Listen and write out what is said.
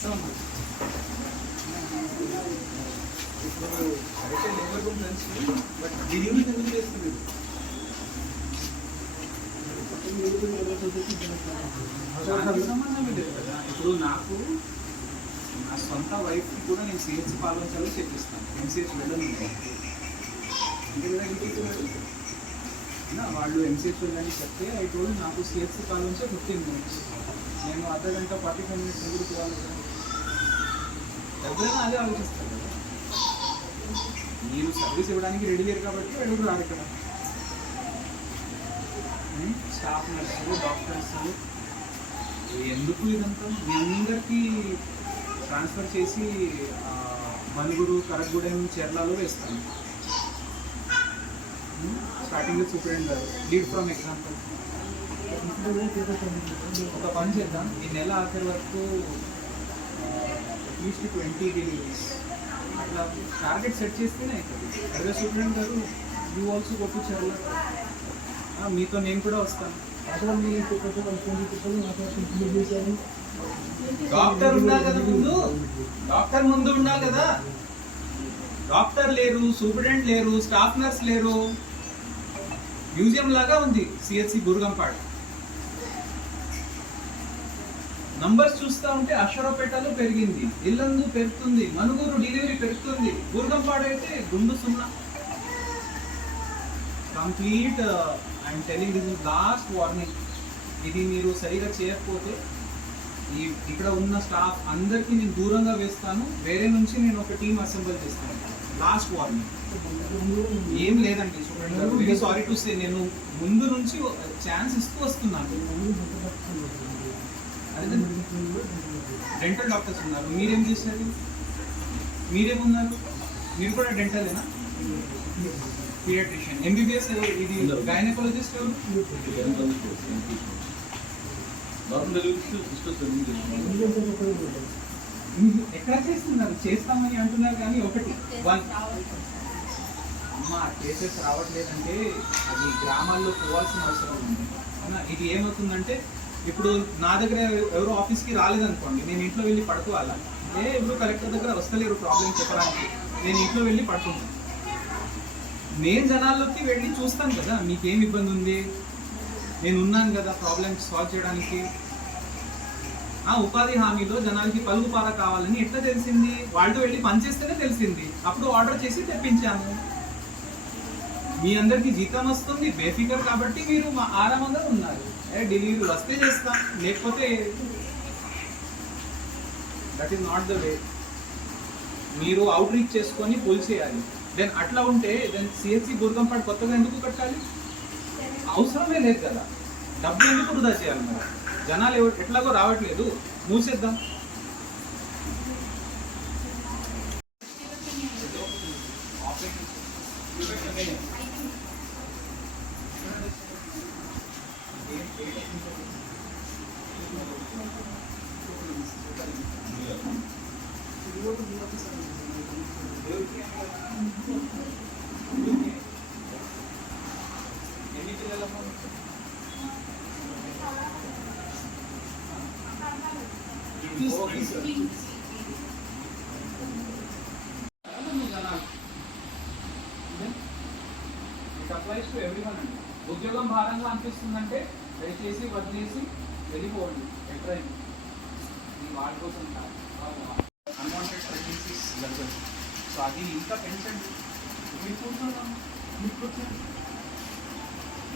ఇప్పుడు అయితే ఇప్పుడు నాకు నా సొంత వైఫ్కి కూడా నేను సిహెచ్ పాలించాలో చెప్పిస్తాను ఎంసీహెచ్ వెళ్ళను అంటే కదా ఇంటికి వాళ్ళు ఎంసీహెచ్ వెళ్ళని చెప్తే ఐ టోల్ నాకు సిహెచ్ పాలించే ఫిఫ్టీన్ మినిట్స్ నేను అర్ధ గంట ఫార్టీ ఫైవ్ మినిట్స్ ఎందుకు పోవాలి కదా ఎవరైనా అదే ఆలోచిస్తారు మీరు సర్వీస్ ఇవ్వడానికి రెడీ లేరు కాబట్టి వెళ్ళు రారు ఇక్కడ స్టాఫ్ నర్సులు డాక్టర్స్ ఎందుకు ఇదంతా? మీ అందరికీ ట్రాన్స్ఫర్ చేసి ఆ, మనుగురు కరగూడెం చెర్లలో వేస్తాను. స్టార్టింగ్ సూపరింట్ గారు. లీడ్ ఫ్రమ్ ఎగ్జాంపుల్ ఒక పని చేద్దాం. ఈ నెల ఆఖరి వరకు అట్లీస్ట్ ట్వంటీ డెలివరీస్ అట్లా టార్గెట్ సెట్ చేస్తేనే అవుతుంది అదే సూపరింటెండెంట్ గారు యూ ఆల్సో కొట్టించారు మీతో నేను కూడా వస్తాను. డాక్టర్ ఉండాలి కదా ముందు. డాక్టర్ ముందు ఉండాలి కదా. డాక్టర్ లేరు సూపరింటెండెంట్ లేరు స్టాఫ్ నర్స్ లేరు. మ్యూజియం లాగా ఉంది సిహెచ్సి బుర్గంపాడ్ నంబర్స్ చూస్తా ఉంటే అక్షరపేటలో పెరిగింది. ఇల్లందు పెరుగుతుంది. మనుగూరు డెలివరీ పెరుగుతుంది. బుర్గంపాడు అయితే గుండు సున్నా. Complete and telling this last warning ఇది మీరు సరిగా చేయకపోతే ఈ ఇక్కడ ఉన్న స్టాఫ్ అందరికీ నేను దూరంగా వేస్తాను. వేరే నుంచి నేను ఒక టీం అసెంబ్ల్ చేస్తాను. లాస్ట్ వార్నింగ్ ఏం లేదండి. వెరీ సారీ టు సే నేను ముందు నుంచి uh, ఛాన్స్ ఇస్తూ వస్తున్నాను. డెంటల్ డాక్టర్స్ ఉన్నారు. మీరేం చేశారు? మీరేమున్నారు? మీరు కూడా డెంటలేనా పీడియాట్రిషియన్ ఎంబీబీఎస్ ఇది గైనకాలజిస్ట్ ఎక్కడ చేస్తున్నారు? చేస్తామని అంటున్నారు కానీ ఒకటి. వన్ అమ్మ కేసెస్ రావట్లేదంటే అది గ్రామాల్లో పోవాల్సిన అవసరం ఉంది. అవునా ఇది ఏమవుతుందంటే ఇప్పుడు నా దగ్గర ఎవరు ఆఫీస్కి రాలేదనుకోండి నేను ఇంట్లో వెళ్ళి పడుకోవాలా? ఏ ఎవరు కలెక్టర్ దగ్గర వస్తలేరు ప్రాబ్లం చెప్పడానికి. నేను ఇంట్లో వెళ్ళి పడుకుంటాను నేను జనాల్లోకి వెళ్ళి చూస్తాను కదా మీకేం ఇబ్బంది ఉంది? నేను ఉన్నాను కదా ప్రాబ్లమ్ సాల్వ్ చేయడానికి. ఆ ఉపాధి హామీలో జనానికి పలుకు పాల కావాలని ఎట్లా తెలిసింది? వాళ్ళు వెళ్ళి పనిచేస్తేనే తెలిసింది. అప్పుడు ఆర్డర్ చేసి తెప్పించాము మీ అందరికీ జీతం వస్తుంది బేఫికర్ కాబట్టి మీరు మా ఆరామంగా ఉన్నారు. ఏ డెలివరీ వస్తే చేస్తాం లేకపోతే that is not the way మీరు అవుట్ రీచ్ చేసుకొని పోల్చేయాలి దెన్ అట్లా ఉంటే దెన్ సిఎస్సి బుర్గంపాడు కొత్తగా ఎందుకు కట్టాలి? అవసరమే లేదు కదా. డబ్బు ఎందుకు వృధా చేయాలి మరి? జనాలు ఎవరు ఎట్లాగో రావట్లేదు. మూసేద్దాం. అప్లైస్ టు ఎవ్రీవన్ అండి ఉద్యోగం భారంగా అనిపిస్తుందంటే దయచేసి వదిలేసి వెళ్ళిపోండి ఎట్రైన్ మీ వాళ్ళ కోసం కాదు అది ఇంకా పెన్షన్. మీరు కూర్చోండి మీరు కూర్చోండి